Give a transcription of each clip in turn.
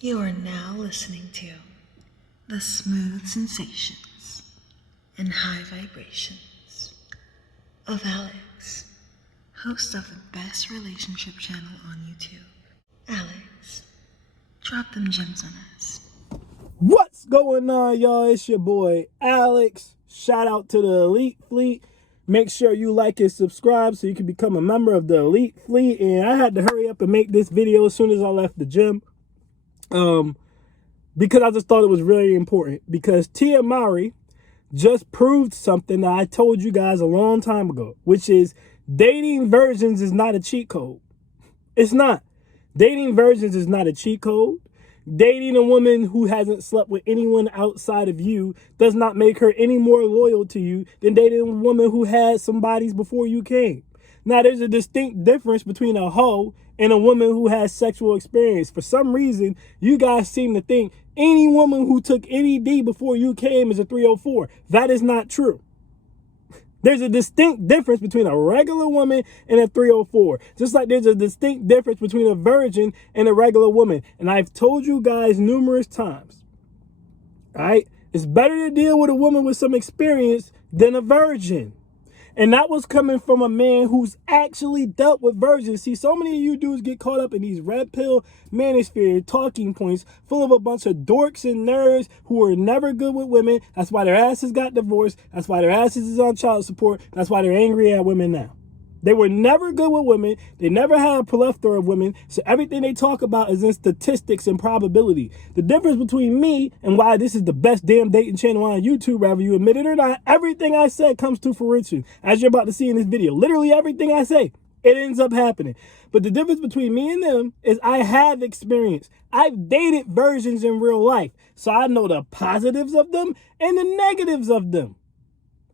You are now listening to the smooth sensations and high vibrations of Alex, host of the best relationship channel on YouTube. Alex, drop them gems on us. What's going on, y'all? It's your boy Alex. Shout out to the Elite Fleet. Make sure you like and subscribe so you can become a member of the Elite Fleet. And I had to hurry up and make this video as soon as I left the gym. Because I just thought it was really important. Because Tia Mowry just proved something that I told you guys a long time ago, which is dating virgins is not a cheat code. It's not. Dating virgins is not a cheat code. Dating a woman who hasn't slept with anyone outside of you does not make her any more loyal to you than dating a woman who had some bodies before you came. Now, there's a distinct difference between a hoe and a woman who has sexual experience. For some reason, you guys seem to think any woman who took any D before you came is a 304. That is not true. There's a distinct difference between a regular woman and a 304. Just like there's a distinct difference between a virgin and a regular woman. And I've told you guys numerous times, all right? It's better to deal with a woman with some experience than a virgin. And that was coming from a man who's actually dealt with virgins. See, so many of you dudes get caught up in these red pill manosphere talking points full of a bunch of dorks and nerds who are never good with women. That's why their asses got divorced. That's why their asses is on child support. That's why they're angry at women now. They were never good with women. They never had a plethora of women. So everything they talk about is in statistics and probability. The difference between me and why this is the best damn dating channel on YouTube, whether you admit it or not, everything I said comes to fruition, as you're about to see in this video. Literally everything I say, it ends up happening. But the difference between me and them is I have experience. I've dated virgins in real life. So I know the positives of them and the negatives of them.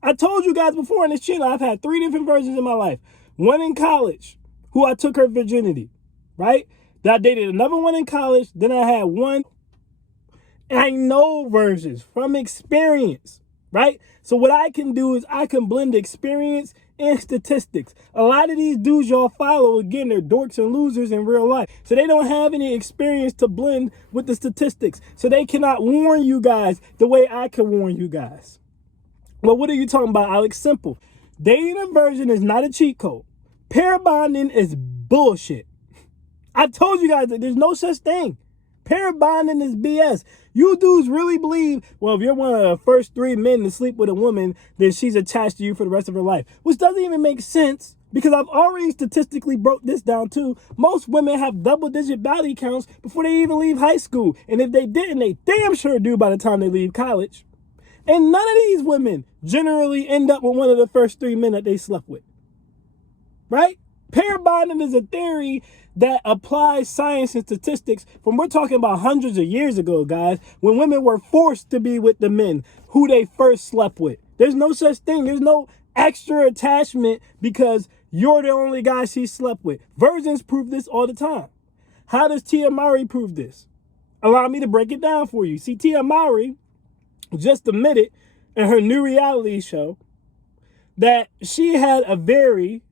I told you guys before on this channel, I've had 3 different virgins in my life. One in college, who I took her virginity, right? Then I dated another one in college. Then I had one. And I know virgins from experience, right? So what I can do is I can blend experience and statistics. A lot of these dudes y'all follow, again, they're dorks and losers in real life. So they don't have any experience to blend with the statistics. So they cannot warn you guys the way I can warn you guys. Well, what are you talking about, Alex? Simple. Dating a virgin is not a cheat code. Pair bonding is bullshit. I told you guys that there's no such thing. Pair bonding is BS. You dudes really believe, well, if you're one of the first 3 men to sleep with a woman, then she's attached to you for the rest of her life. Which doesn't even make sense, because I've already statistically broke this down too. Most women have double-digit body counts before they even leave high school. And if they didn't, they damn sure do by the time they leave college. And none of these women generally end up with one of the first 3 men that they slept with, right? Pair bonding is a theory that applies science and statistics from, we're talking about hundreds of years ago, guys, when women were forced to be with the men who they first slept with. There's no such thing. There's no extra attachment because you're the only guy she slept with. Virgins prove this all the time. How does Tia Mowry prove this? Allow me to break it down for you. See, Tia Mowry just admitted in her new reality show that she had a very,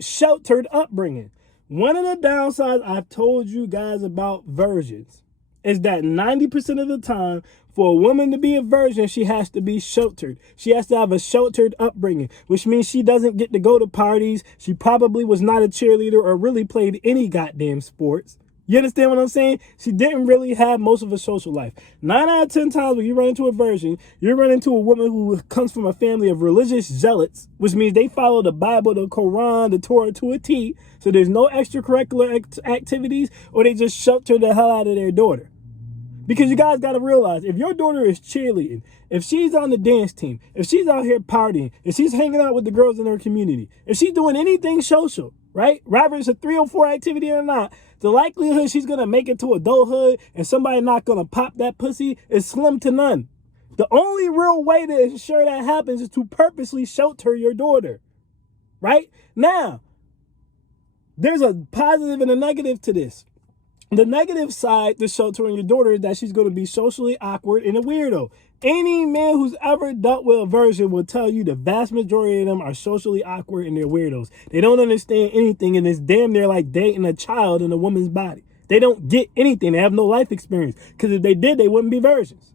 sheltered upbringing. One of the downsides I've told you guys about virgins is that 90% of the time, for a woman to be a virgin, she has to be sheltered. She has to have a sheltered upbringing, which means she doesn't get to go to parties. She probably was not a cheerleader or really played any goddamn sports. You understand what I'm saying? She didn't really have most of a social life. 9 out of 10 times when you run into a virgin, you run into a woman who comes from a family of religious zealots, which means they follow the Bible, the Quran, the Torah to a T. So there's no extracurricular activities, or they just shelter the hell out of their daughter. Because you guys got to realize, if your daughter is cheerleading, if she's on the dance team, if she's out here partying, if she's hanging out with the girls in her community, if she's doing anything social, right? Whether it's a 304 activity or not, the likelihood she's going to make it to adulthood and somebody not going to pop that pussy is slim to none. The only real way to ensure that happens is to purposely shelter your daughter, right? Now, there's a positive and a negative to this. The negative side to sheltering your daughter is that she's going to be socially awkward and a weirdo. Any man who's ever dealt with a virgin will tell you the vast majority of them are socially awkward and they're weirdos. They don't understand anything, and it's damn near like dating a child in a woman's body. They don't get anything. They have no life experience. Because if they did, they wouldn't be virgins.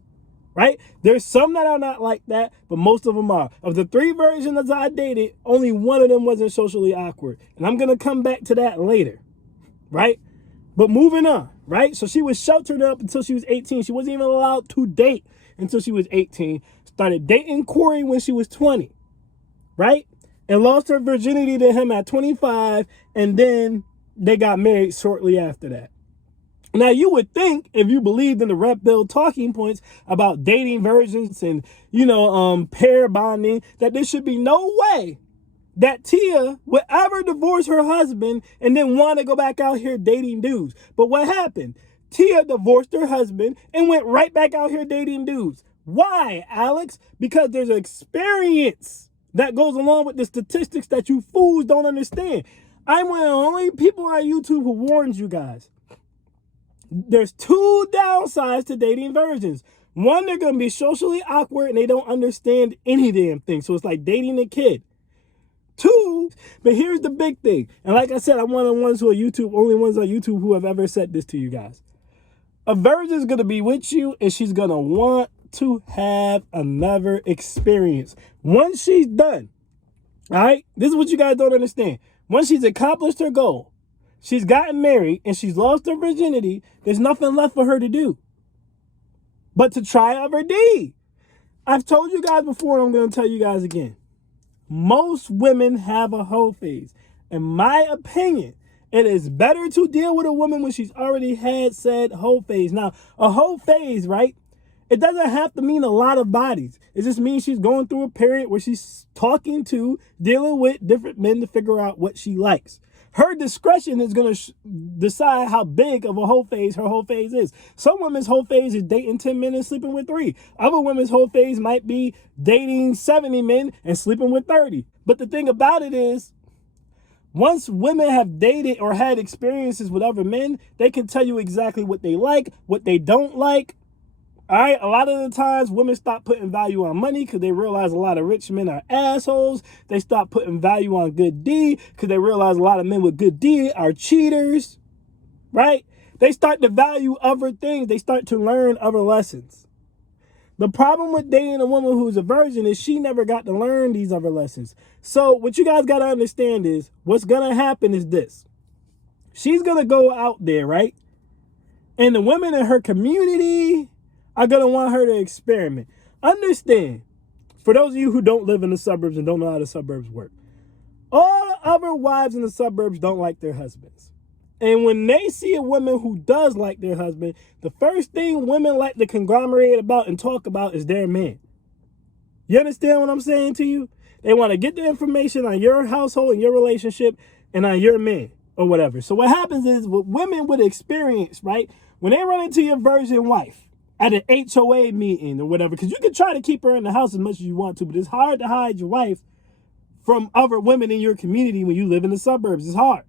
Right? There's some that are not like that, but most of them are. Of the 3 virgins I dated, only one of them wasn't socially awkward. And I'm going to come back to that later. Right? But moving on. Right? So she was sheltered up until she was 18. She wasn't even allowed to date until she was 18. Started dating Corey when she was 20. Right? And lost her virginity to him at 25. And then they got married shortly after that. Now, you would think, if you believed in the Red Pill talking points about dating virgins and, pair bonding, that there should be no way that Tia would ever divorce her husband and then want to go back out here dating dudes. But what happened? Tia divorced her husband and went right back out here dating dudes. Why, Alex? Because there's an experience that goes along with the statistics that you fools don't understand. I'm one of the only people on YouTube who warns you guys. There's 2 downsides to dating virgins. One, they're going to be socially awkward and they don't understand any damn thing. So it's like dating a kid. 2, but here's the big thing. And like I said, I'm one of the ones who are only ones on YouTube who have ever said this to you guys. A virgin's going to be with you and she's going to want to have another experience. Once she's done, all right, this is what you guys don't understand. Once she's accomplished her goal, she's gotten married and she's lost her virginity, there's nothing left for her to do but to try other D. I've told you guys before, and I'm going to tell you guys again. Most women have a hoe phase. In my opinion, it is better to deal with a woman when she's already had said hoe phase. Now, a hoe phase, right? It doesn't have to mean a lot of bodies. It just means she's going through a period where she's dealing with different men to figure out what she likes. Her discretion is going to decide how big of a whole phase her whole phase is. Some women's whole phase is dating 10 men and sleeping with 3. Other women's whole phase might be dating 70 men and sleeping with 30. But the thing about it is, once women have dated or had experiences with other men, they can tell you exactly what they like, what they don't like. All right, a lot of the times women stop putting value on money because they realize a lot of rich men are assholes. They stop putting value on good D because they realize a lot of men with good D are cheaters, right? They start to value other things. They start to learn other lessons. The problem with dating a woman who's a virgin is she never got to learn these other lessons. So what you guys got to understand is what's going to happen is this. She's going to go out there, right? And the women in her community are going to want her to experiment. Understand, for those of you who don't live in the suburbs and don't know how the suburbs work, all the other wives in the suburbs don't like their husbands. And when they see a woman who does like their husband, the first thing women like to conglomerate about and talk about is their man. You understand what I'm saying to you? They want to get the information on your household and your relationship and on your man or whatever. So what happens is with women with experience, right? When they run into your virgin wife at an HOA meeting or whatever, because you can try to keep her in the house as much as you want to, but it's hard to hide your wife from other women in your community when you live in the suburbs. It's hard,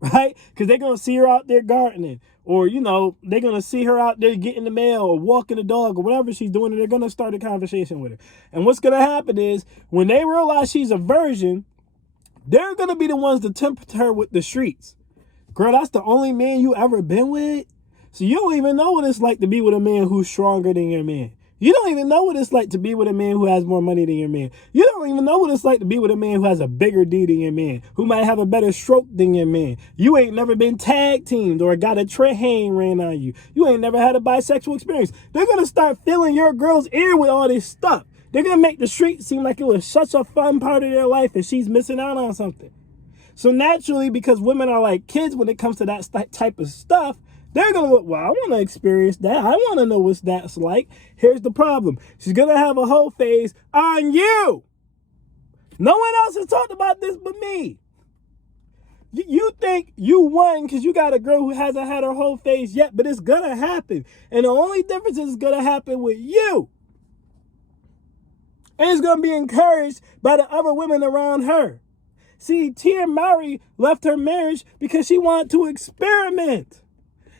right? Because they're going to see her out there gardening, or, they're going to see her out there getting the mail or walking the dog or whatever she's doing, and they're going to start a conversation with her. And what's going to happen is when they realize she's a virgin, they're going to be the ones to tempt her with the streets. Girl, that's the only man you ever been with? So you don't even know what it's like to be with a man who's stronger than your man. You don't even know what it's like to be with a man who has more money than your man. You don't even know what it's like to be with a man who has a bigger D than your man, who might have a better stroke than your man. You ain't never been tag teamed or got a train ran on you. You ain't never had a bisexual experience. They're going to start filling your girl's ear with all this stuff. They're going to make the street seem like it was such a fun part of their life and she's missing out on something. So naturally, because women are like kids when it comes to that type of stuff, they're going to look, well, I want to experience that. I want to know what that's like. Here's the problem. She's going to have a whole phase on you. No one else has talked about this but me. You think you won because you got a girl who hasn't had her whole phase yet, but it's going to happen. And the only difference is it's going to happen with you. And it's going to be encouraged by the other women around her. See, Tia Mowry left her marriage because she wanted to experiment.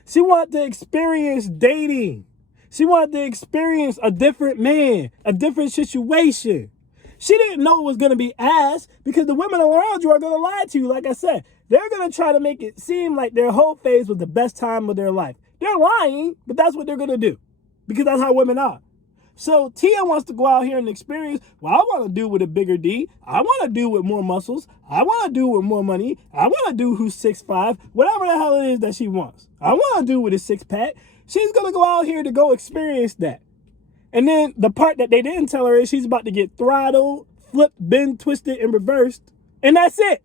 She wanted to experience dating. She wanted to experience a different man, a different situation. She didn't know it was going to be ass because the women around you are going to lie to you. Like I said, they're going to try to make it seem like their whole phase was the best time of their life. They're lying, but that's what they're going to do because that's how women are. So Tia wants to go out here and experience, well, I want to do with a bigger D. I want to do with more muscles. I want to do with more money. I want to do who's 6'5", whatever the hell it is that she wants. I want to do with a six-pack. She's going to go out here to go experience that. And then the part that they didn't tell her is she's about to get throttled, flipped, bent, twisted, and reversed. And that's it.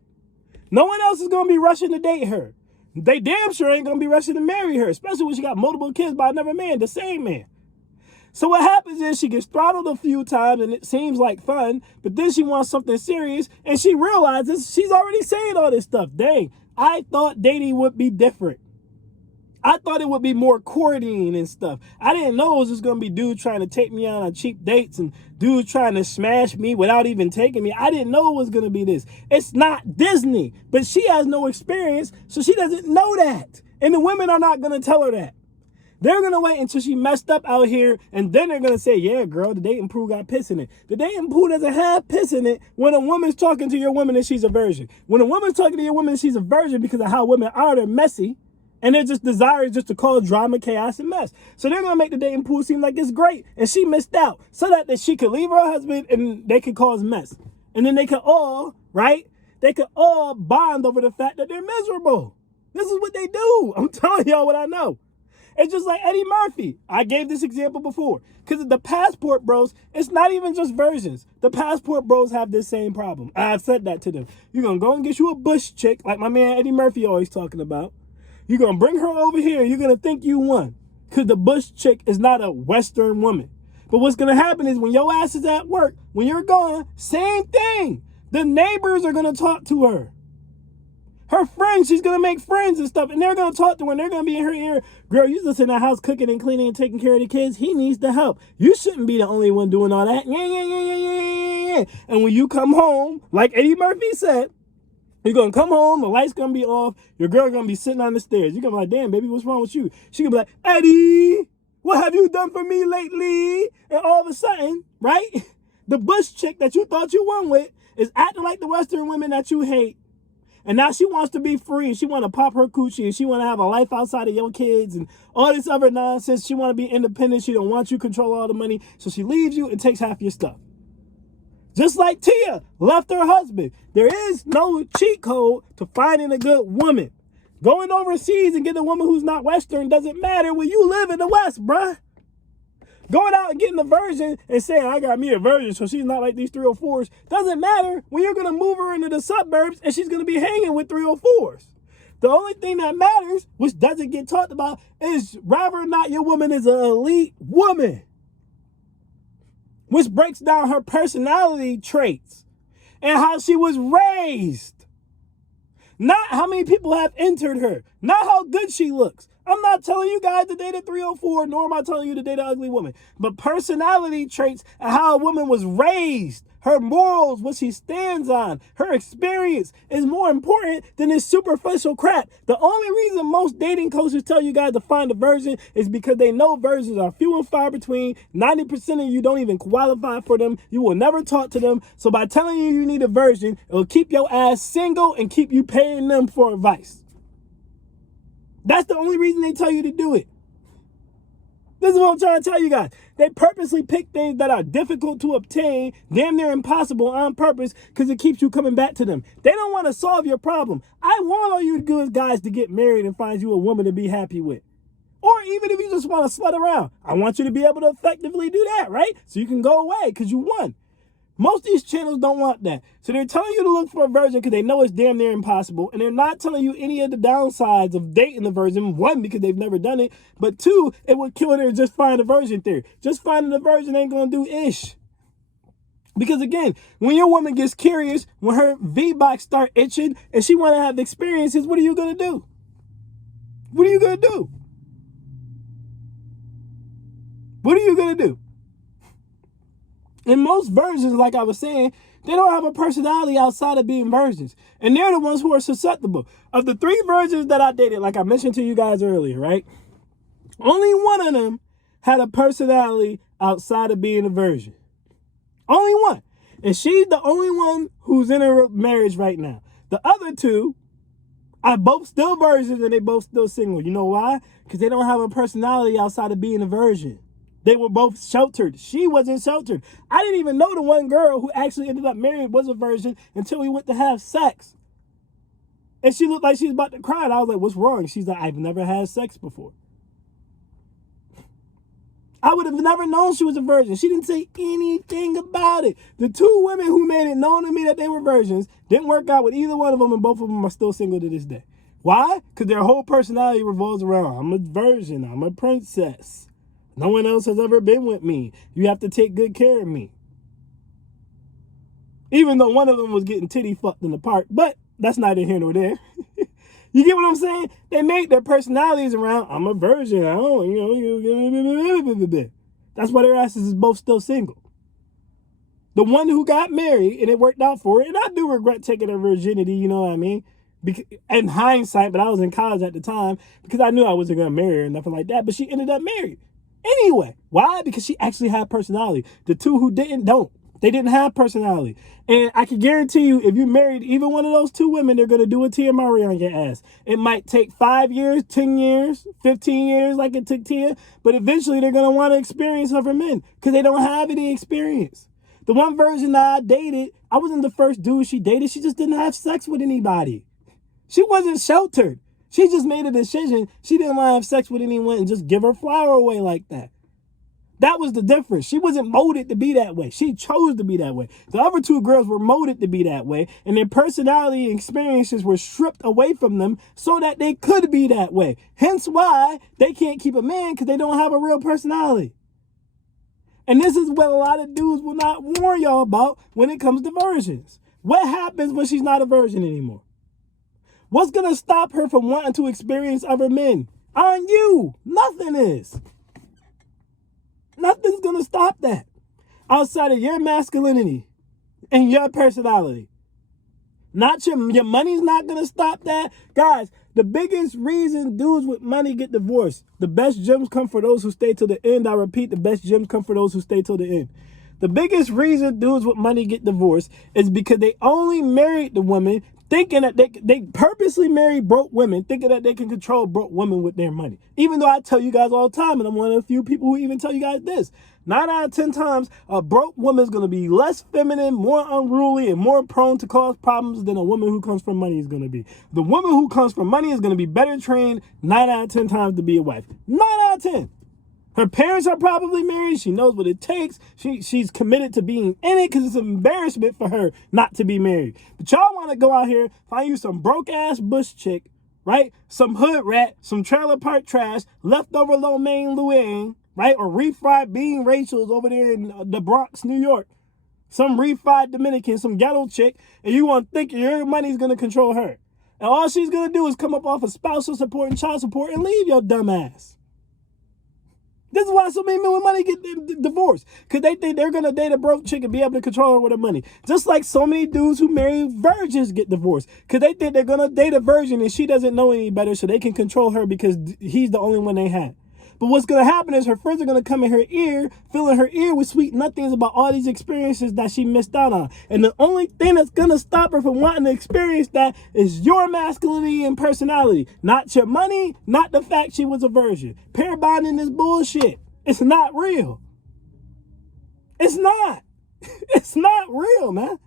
No one else is going to be rushing to date her. They damn sure ain't going to be rushing to marry her, especially when she got multiple kids by another man, the same man. So what happens is she gets throttled a few times and it seems like fun, but then she wants something serious and she realizes she's already saying all this stuff. Dang, I thought dating would be different. I thought it would be more courting and stuff. I didn't know it was just going to be dudes trying to take me on cheap dates and dudes trying to smash me without even taking me. I didn't know it was going to be this. It's not Disney, but she has no experience, so she doesn't know that. And the women are not going to tell her that. They're going to wait until she messed up out here, and then they're going to say, yeah, girl, the dating pool got piss in it. The dating pool doesn't have piss in it when a woman's talking to your woman and she's a virgin. When a woman's talking to your woman and she's a virgin because of how women are, they're messy, and they're just desirous just to cause drama, chaos, and mess. So they're going to make the dating pool seem like it's great, and she missed out, so that she could leave her husband and they could cause mess. And then they could all, right, they could all bond over the fact that they're miserable. This is what they do. I'm telling y'all what I know. It's just like Eddie Murphy. I gave this example before. Because the Passport Bros, it's not even just versions. The Passport Bros have this same problem. I've said that to them. You're going to go and get you a bush chick, like my man Eddie Murphy always talking about. You're going to bring her over here and you're going to think you won. Because the bush chick is not a Western woman. But what's going to happen is when your ass is at work, when you're gone, same thing. The neighbors are going to talk to her. Her friends, she's going to make friends and stuff, and they're going to talk to her, and they're going to be in her ear. Girl, you just in the house cooking and cleaning and taking care of the kids. He needs the help. You shouldn't be the only one doing all that. Yeah. And when you come home, like Eddie Murphy said, you're going to come home, the light's going to be off, your girl going to be sitting on the stairs. You're going to be like, damn, baby, what's wrong with you? She going to be like, Eddie, what have you done for me lately? And all of a sudden, right, the bush chick that you thought you won with is acting like the Western women that you hate. And now she wants to be free. She want to pop her coochie and she want to have a life outside of your kids and all this other nonsense. She want to be independent. She don't want you to control all the money. So she leaves you and takes half your stuff. Just like Tia left her husband. There is no cheat code to finding a good woman. Going overseas and getting a woman who's not Western doesn't matter when you live in the West, bruh. Going out and getting a virgin and saying, I got me a virgin, so she's not like these 304s, doesn't matter when you're going to move her into the suburbs and she's going to be hanging with 304s. The only thing that matters, which doesn't get talked about, is whether or not your woman is an elite woman, which breaks down her personality traits and how she was raised. Not how many people have entered her, not how good she looks. I'm not telling you guys to date a 304, nor am I telling you to date an ugly woman. But personality traits and how a woman was raised, her morals, what she stands on, her experience is more important than this superficial crap. The only reason most dating coaches tell you guys to find a virgin is because they know virgins are few and far between. 90% of you don't even qualify for them. You will never talk to them. So by telling you need a virgin, it will keep your ass single and keep you paying them for advice. That's the only reason they tell you to do it. This is what I'm trying to tell you guys. They purposely pick things that are difficult to obtain, damn near impossible on purpose, because it keeps you coming back to them. They don't want to solve your problem. I want all you good guys to get married and find you a woman to be happy with. Or even if you just want to slut around, I want you to be able to effectively do that, right? So you can go away because you won. Most of these channels don't want that. So they're telling you to look for a virgin because they know it's damn near impossible. And they're not telling you any of the downsides of dating a virgin. One, because they've never done it. But two, it would kill their just find a virgin theory. Just finding a virgin ain't going to do ish. Because again, when your woman gets curious, when her V-box start itching and she want to have experiences, what are you going to do? What are you going to do? What are you going to do? And most virgins, like I was saying, they don't have a personality outside of being virgins. And they're the ones who are susceptible. Of the 3 virgins that I dated, like I mentioned to you guys earlier, right? Only one of them had a personality outside of being a virgin. Only one. And she's the only one who's in a marriage right now. The other 2 I both still virgins and they both still single. You know why? Because they don't have a personality outside of being a virgin. They were both sheltered. She wasn't sheltered. I didn't even know the one girl who actually ended up married was a virgin until we went to have sex. And she looked like she was about to cry. And I was like, what's wrong? She's like, I've never had sex before. I would have never known she was a virgin. She didn't say anything about it. The two women who made it known to me that they were virgins didn't work out with either one of them, and both of them are still single to this day. Why? Because their whole personality revolves around, I'm a virgin, I'm a princess. No one else has ever been with me. You have to take good care of me. Even though one of them was getting titty fucked in the park, but that's neither here nor there. You get what I'm saying? They made their personalities around, I'm a virgin, I don't, that's why their asses is both still single. The one who got married, and it worked out for her, and I do regret taking her virginity, you know what I mean? In hindsight, but I was in college at the time, because I knew I wasn't going to marry her or nothing like that, but she ended up married. Anyway, why? Because she actually had personality. The two who didn't, don't. They didn't have personality. And I can guarantee you, if you married even one of those two women, they're going to do a Tiamari on your ass. It might take 5 years, 10 years, 15 years like it took Tia, but eventually they're going to want to experience other men because they don't have any experience. The one version that I dated, I wasn't the first dude she dated. She just didn't have sex with anybody. She wasn't sheltered. She just made a decision. She didn't want to have sex with anyone and just give her flower away like that. That was the difference. She wasn't molded to be that way. She chose to be that way. The other two girls were molded to be that way, and their personality and experiences were stripped away from them so that they could be that way. Hence why they can't keep a man, because they don't have a real personality. And this is what a lot of dudes will not warn y'all about when it comes to virgins. What happens when she's not a virgin anymore? What's going to stop her from wanting to experience other men? On you. Nothing is. Nothing's going to stop that outside of your masculinity and your personality. Not your money's not going to stop that. Guys, the biggest reason dudes with money get divorced, the best gems come for those who stay till the end. I repeat, the best gems come for those who stay till the end. The biggest reason dudes with money get divorced is because they only married the woman thinking that they purposely marry broke women, thinking that they can control broke women with their money. Even though I tell you guys all the time, and I'm one of the few people who even tell you guys this, 9 out of 10 times, a broke woman is going to be less feminine, more unruly, and more prone to cause problems than a woman who comes from money is going to be. The woman who comes from money is going to be better trained 9 out of 10 times to be a wife. 9 out of 10. Her parents are probably married. She knows what it takes. She's committed to being in it because it's an embarrassment for her not to be married. But y'all want to go out here, find you some broke-ass bush chick, right? Some hood rat, some trailer park trash, leftover lo mein Luang, right? Or refried bean Rachel's over there in the Bronx, New York. Some refried Dominican, some ghetto chick, and you want to think your money's going to control her. And all she's going to do is come up off of spousal support and child support and leave your dumb ass. This is why so many men with money get divorced. Because they think they're going to date a broke chick and be able to control her with her money. Just like so many dudes who marry virgins get divorced. Because they think they're going to date a virgin and she doesn't know any better, so they can control her because he's the only one they had. But what's going to happen is her friends are going to come in her ear, filling her ear with sweet nothings about all these experiences that she missed out on. And the only thing that's going to stop her from wanting to experience that is your masculinity and personality. Not your money, not the fact she was a virgin. Pair bonding is bullshit. It's not real. It's not. It's not real, man.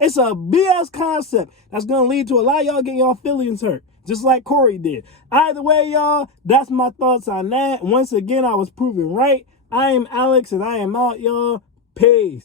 It's a BS concept that's going to lead to a lot of y'all getting y'all feelings hurt. Just like Corey did. Either way, y'all, that's my thoughts on that. Once again, I was proven right. I am Alex, and I am out, y'all. Peace.